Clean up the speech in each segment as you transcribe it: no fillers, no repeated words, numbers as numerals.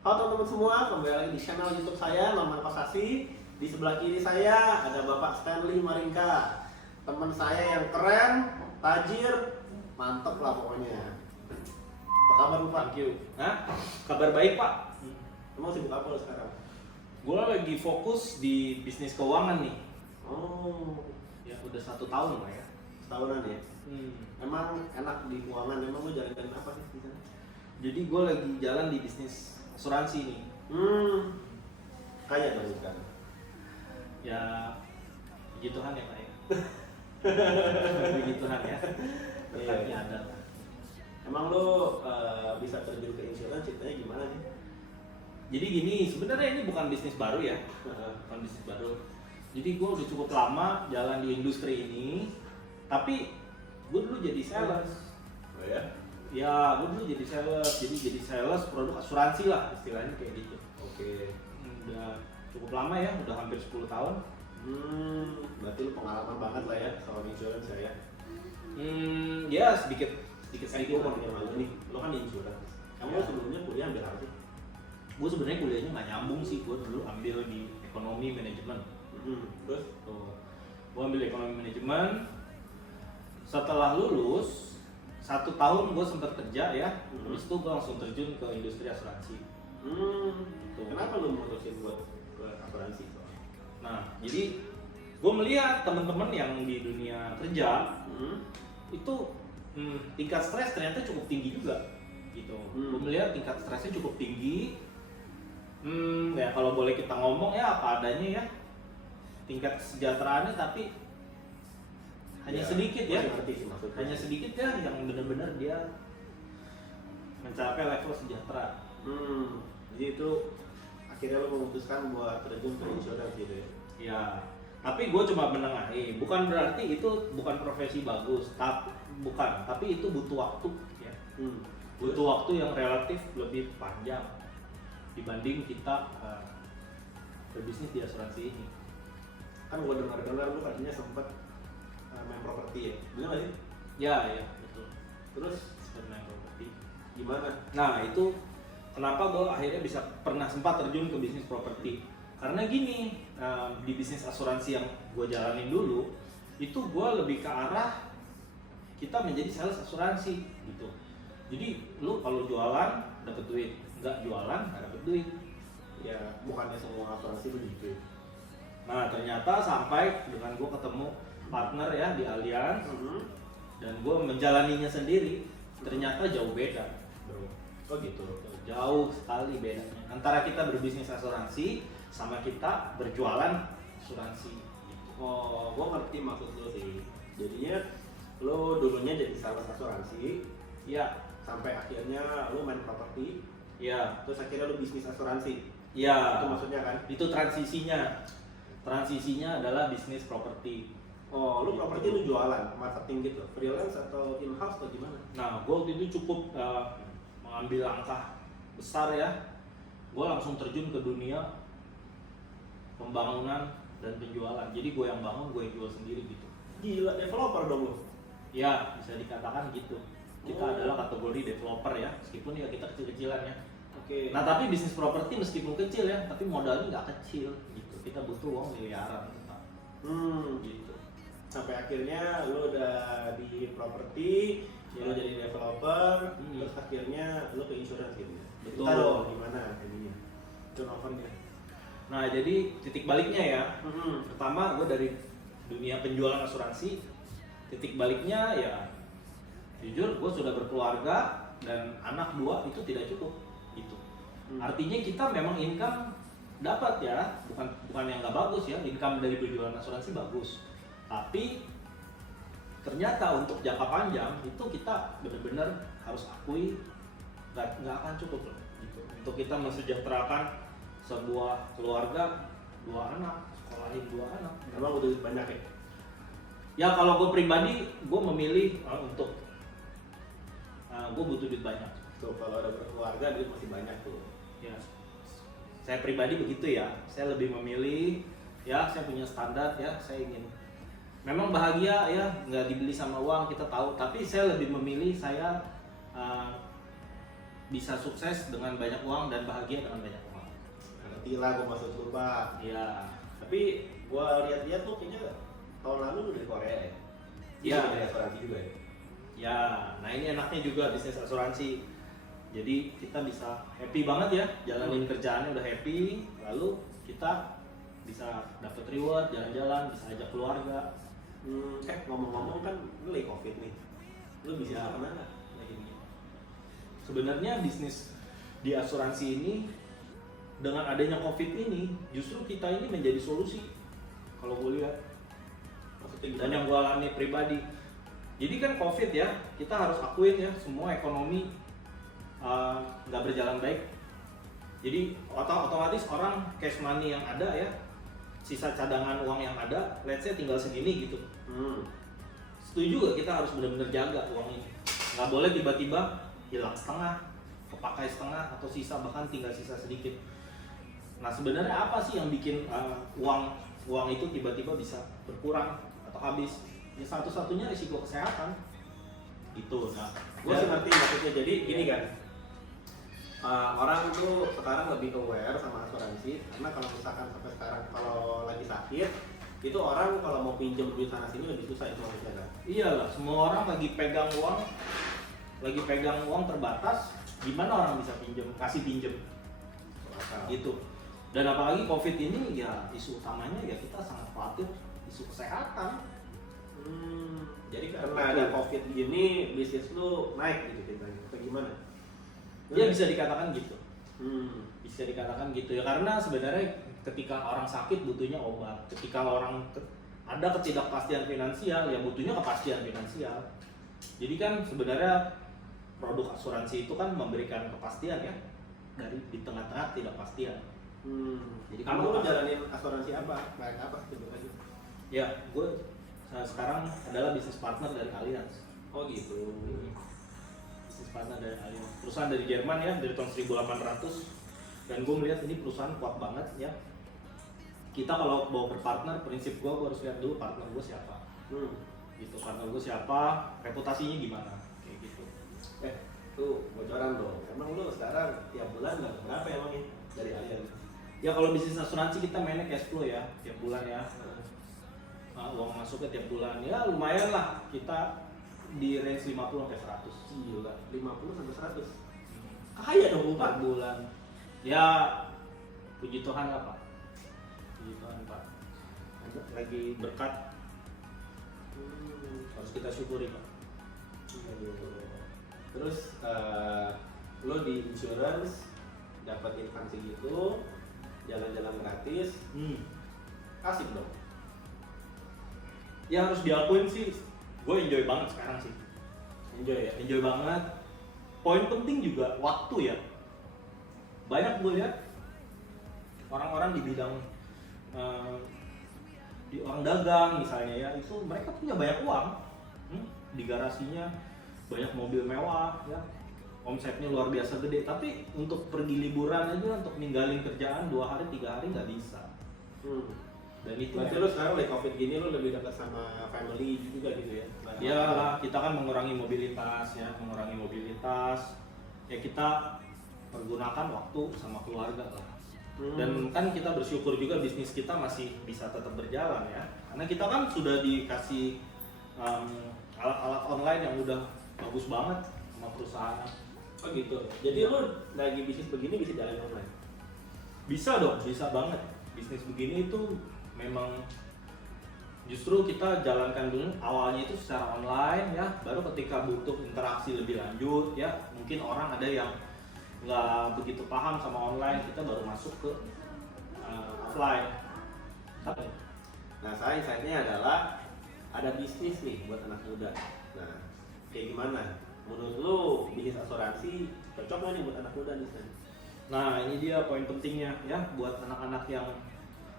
Halo teman-teman semua, kembali lagi di channel YouTube saya, Maman Kosasi. Di sebelah kiri saya ada Bapak Stanley Maringka, teman saya yang keren, tajir, mantep lah pokoknya. Apa kabar lu, Pak? Thank you. Hah? Kabar baik, Pak. Emang sibuk apa lo sekarang? Gue lagi fokus di bisnis keuangan nih. Oh, Ya udah 1 tahun lah ya. setahunan ya. Hmm. Emang enak di keuangan, emang lu jalan apa sih di sana? Jadi gue lagi jalan di bisnis asuransi nih. Kaya dong sekarang. Ya, puji Tuhan ya Pak ya. Puji Tuhan ya. Berkatnya ada lah. Emang lu bisa terjun ke insurance, ceritanya gimana sih? Jadi gini, sebenarnya ini bukan bisnis baru ya. Bukan bisnis baru. Jadi gue udah cukup lama jalan di industri ini. Tapi gue dulu jadi sales. Oh ya? Ya, gue dulu jadi sales produk asuransi lah istilahnya kayak gitu. Oke. Udah cukup lama ya, udah hampir 10 tahun. Berarti lu pengalaman banget lah ya soal insurance ya. Ya sedikit Gue mau nanya sama lu nih, lu kan di insurance. Kamu Ya. sebelumnya kuliah ambil apa sih? Gue sebenarnya kuliahnya nggak nyambung sih, gue dulu ambil di ekonomi manajemen. Terus? Tuh, gue ambil ekonomi manajemen. Setelah lulus 1 tahun gue sempat kerja ya, habis itu gue langsung terjun ke industri asuransi. Tuh. Kenapa lu mutusin buat ke asuransi? Nah, jadi gue melihat teman-teman yang di dunia kerja itu tingkat stres ternyata cukup tinggi juga gitu. Gue melihat tingkat stresnya cukup tinggi. Ya kalau boleh kita ngomong ya apa adanya ya, tingkat kesejahteraannya tapi hanya sedikit ya, Ngerti sih maksudnya. hanya sedikit ya yang benar-benar dia mencapai level sejahtera. Jadi itu akhirnya lu memutuskan buat terjun ke insurance gitu ya? Ya, tapi gue cuma menengahi, bukan berarti itu bukan profesi bagus, tapi itu butuh waktu ya. Butuh waktu yang relatif lebih panjang dibanding kita berbisnis di asuransi ini. Kan gua dengar-dengar lu katanya sempet main properti ya? Bener gak sih? Ya, betul. Terus Sebenarnya properti. gimana? Nah, itu kenapa gue akhirnya bisa pernah sempat terjun ke bisnis properti. Karena gini, di bisnis asuransi yang gue jalanin dulu, itu gue lebih ke arah kita menjadi sales asuransi gitu. Jadi lu kalau jualan dapet duit, nggak jualan nggak dapet duit. Ya bukannya semua asuransi begitu. Nah ternyata sampai dengan gue ketemu partner ya di Allianz dan gue menjalaninya sendiri, ternyata jauh beda, bro. Oh gitu. Jauh sekali bedanya antara kita berbisnis asuransi sama kita berjualan asuransi gitu. Oh, gua ngerti maksud lu sih. Jadinya lu dulunya jadi sales asuransi, Ya, sampai akhirnya lu main properti, ya, terus akhirnya lu bisnis asuransi. ya. Itu maksudnya kan? Itu transisinya adalah bisnis properti. Oh, lu properti lu jualan, marketing gitu, freelance atau in-house atau gimana? Nah, gue waktu itu cukup mengambil langkah besar ya. Gue langsung terjun ke dunia pembangunan dan penjualan. Jadi gue yang bangun, gue yang jual sendiri gitu. Gila, developer dong lu? Ya, bisa dikatakan gitu. Kita adalah kategori developer ya, meskipun ya kita kecil-kecilan ya. Oke. Nah, tapi bisnis properti meskipun kecil ya, tapi modalnya nggak kecil gitu. Kita butuh uang miliaran tetap. Gitu. Sampai akhirnya lu udah di properti, lu jadi developer, terus akhirnya lu ke insurance gitu ya? Betul. Kita dong, gimana ininya? Turnovernya? Nah, jadi titik baliknya ya. Pertama, gue dari dunia penjualan asuransi, titik baliknya ya jujur gue sudah berkeluarga dan anak 2 itu tidak cukup gitu. Artinya kita memang income dapat ya, bukan yang nggak bagus ya, income dari penjualan asuransi bagus, tapi ternyata untuk jangka panjang itu kita benar-benar harus akui nggak akan cukup loh gitu. Untuk kita mensejahterakan sebuah keluarga, 2 anak, sekolahin 2 anak. Emang udah banyak ya? Ya kalau gue pribadi, gue memilih untuk gue butuh duit banyak. Tuh, kalau ada berkeluarga, duit masih banyak tuh. Ya, saya pribadi begitu ya. Saya lebih memilih, ya saya punya standar ya. Saya ingin memang bahagia ya, nggak dibeli sama uang kita tahu. Tapi saya lebih memilih saya bisa sukses dengan banyak uang dan bahagia dengan banyak uang. Ngerti lah gue maksud lu Pak. Iya. Tapi gue lihat-lihat tuh kayaknya tahun lalu lu dari Korea ya? Iya. Dari asuransi juga ya? Ya, nah ini enaknya juga bisnis asuransi. Jadi kita bisa happy banget ya, jalanin kerjaannya udah happy, lalu kita bisa dapat reward, jalan-jalan, bisa ajak keluarga. Ngomong-ngomong kan lu lagi COVID nih. Lu bisnis Ya. apa nggak lagi ini? Sebenarnya bisnis di asuransi ini dengan adanya COVID ini justru kita ini menjadi solusi kalau gue lihat. Maksudnya Dan yang gue alami pribadi. Jadi kan COVID ya, kita harus akuin ya semua ekonomi nggak berjalan baik. Jadi otomatis orang cash money yang ada ya, sisa cadangan uang yang ada, let's say tinggal segini gitu. Setuju gak kita harus benar-benar jaga uang ini? Nggak boleh tiba-tiba hilang setengah, kepakai setengah atau sisa bahkan tinggal sisa sedikit. Nah sebenarnya apa sih yang bikin uang itu tiba-tiba bisa berkurang atau habis? Ya satu-satunya risiko kesehatan. Gitu. Nah, Gue sih ngerti maksudnya. Jadi gini kan, orang tuh sekarang lebih aware sama asuransi karena kalau misalkan sampai sekarang kalau lagi sakit itu orang kalau mau pinjam duit sana sini lebih susah itu maksudnya kan. Iyalah, semua orang lagi pegang uang terbatas, gimana orang bisa kasih pinjam gitu. Dan apalagi COVID ini ya isu utamanya ya kita sangat khawatir isu kesehatan. Jadi karena ada COVID gini bisnis lu naik gitu ceritanya atau gimana? Ya bisa dikatakan gitu. Bisa dikatakan gitu ya karena sebenarnya ketika orang sakit butuhnya obat, ketika orang ada ketidakpastian finansial ya butuhnya kepastian finansial. Jadi kan sebenarnya produk asuransi itu kan memberikan kepastian ya dari di tengah-tengah ketidakpastian. Jadi kamu lu jalanin asuransi apa? Merek apa sih aja? Ya, gue sekarang adalah bisnis partner dari Allianz. Oh gitu. Bisnis partner dari Allianz. Perusahaan dari Jerman ya, dari tahun 1800. Dan gue melihat ini perusahaan kuat banget ya. Kita kalau mau berpartner, prinsip gue harus lihat dulu partner gue siapa. Gitu, partner gue siapa, reputasinya gimana, kayak gitu. Tuh bocoran dong. Emang lu sekarang tiap bulan nggak berapa emangnya dari Allianz? Ya kalau bisnis asuransi kita mainnya cash flow ya, tiap bulan ya. Uang masuknya tiap bulan ya lumayan lah, kita di range 50 sampai 100. Gila, 50 sampai 100. Kaya dong Per Pak. bulan. Ya puji Tuhan lah Pak. Puji Tuhan Pak. Lagi berkat, harus kita syukuri Pak. Terus lo di insurance dapat income segitu, jalan-jalan gratis, asik dong. Ya harus diakuin sih, gue enjoy banget sekarang sih. Enjoy ya? Enjoy banget. Poin penting juga waktu ya. Banyak gue lihat orang-orang di bidang di orang dagang misalnya ya, itu mereka punya banyak uang. Di garasinya banyak mobil mewah ya. Omsetnya luar biasa gede, tapi untuk pergi liburan aja, untuk ninggalin kerjaan 2 hari 3 hari nggak bisa. Dan itu Berarti lo sekarang lagi COVID gini lo lebih dekat sama family juga gitu ya? ya kita kan mengurangi mobilitas ya, ya kita pergunakan waktu sama keluarga lah. Dan kan kita bersyukur juga bisnis kita masih bisa tetap berjalan ya, karena kita kan sudah dikasih alat-alat online yang udah bagus banget sama perusahaan. Oh gitu. Jadi lo lagi bisnis begini bisa jalan online? Bisa dong, bisa banget. Bisnis begini itu memang justru kita jalankan dulu awalnya itu secara online ya, baru ketika butuh interaksi lebih lanjut ya, mungkin orang ada yang nggak begitu paham sama online, kita baru masuk ke offline. Nah, saya insight-nya adalah ada bisnis nih buat anak muda. Nah, kayak gimana? Menurut lu bisnis asuransi cocok nggak nih buat anak muda nih? Nah ini dia poin pentingnya ya, buat anak-anak yang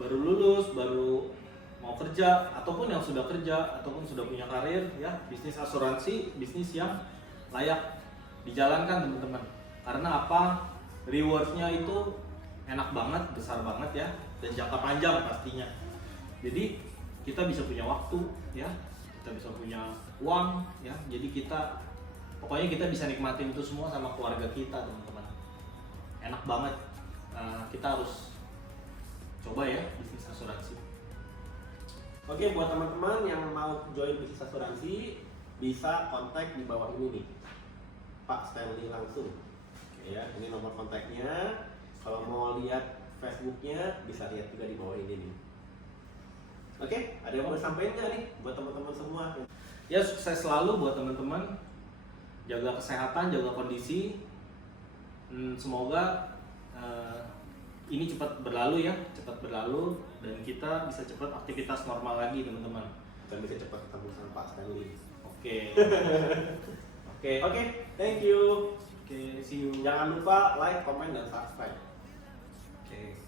baru lulus, baru mau kerja, ataupun yang sudah kerja, ataupun sudah punya karir ya, bisnis asuransi, bisnis yang layak dijalankan teman-teman. Karena apa? Rewardnya itu enak banget, besar banget ya, dan jangka panjang pastinya. Jadi kita bisa punya waktu ya, kita bisa punya uang ya, jadi kita pokoknya kita bisa nikmatin itu semua sama keluarga kita teman-teman. Enak banget. Kita harus coba ya bisnis asuransi. Oke, buat teman-teman yang mau join bisnis asuransi bisa kontak di bawah ini nih, Pak Stanley langsung. Oke ya, ini nomor kontaknya. Kalau mau lihat Facebooknya bisa lihat juga di bawah ini nih. Oke, ada yang mau disampaikan nggak nih buat teman-teman semua? Ya sukses selalu buat teman-teman. Jaga kesehatan, jaga kondisi. Semoga ini cepat berlalu ya, cepat berlalu dan kita bisa cepat aktivitas normal lagi teman-teman. Dan bisa cepat ketemu sama Pak Stanley. Oke. Oke. Oke, thank you. Oke, see you. Jangan lupa like, comment, dan subscribe. Oke.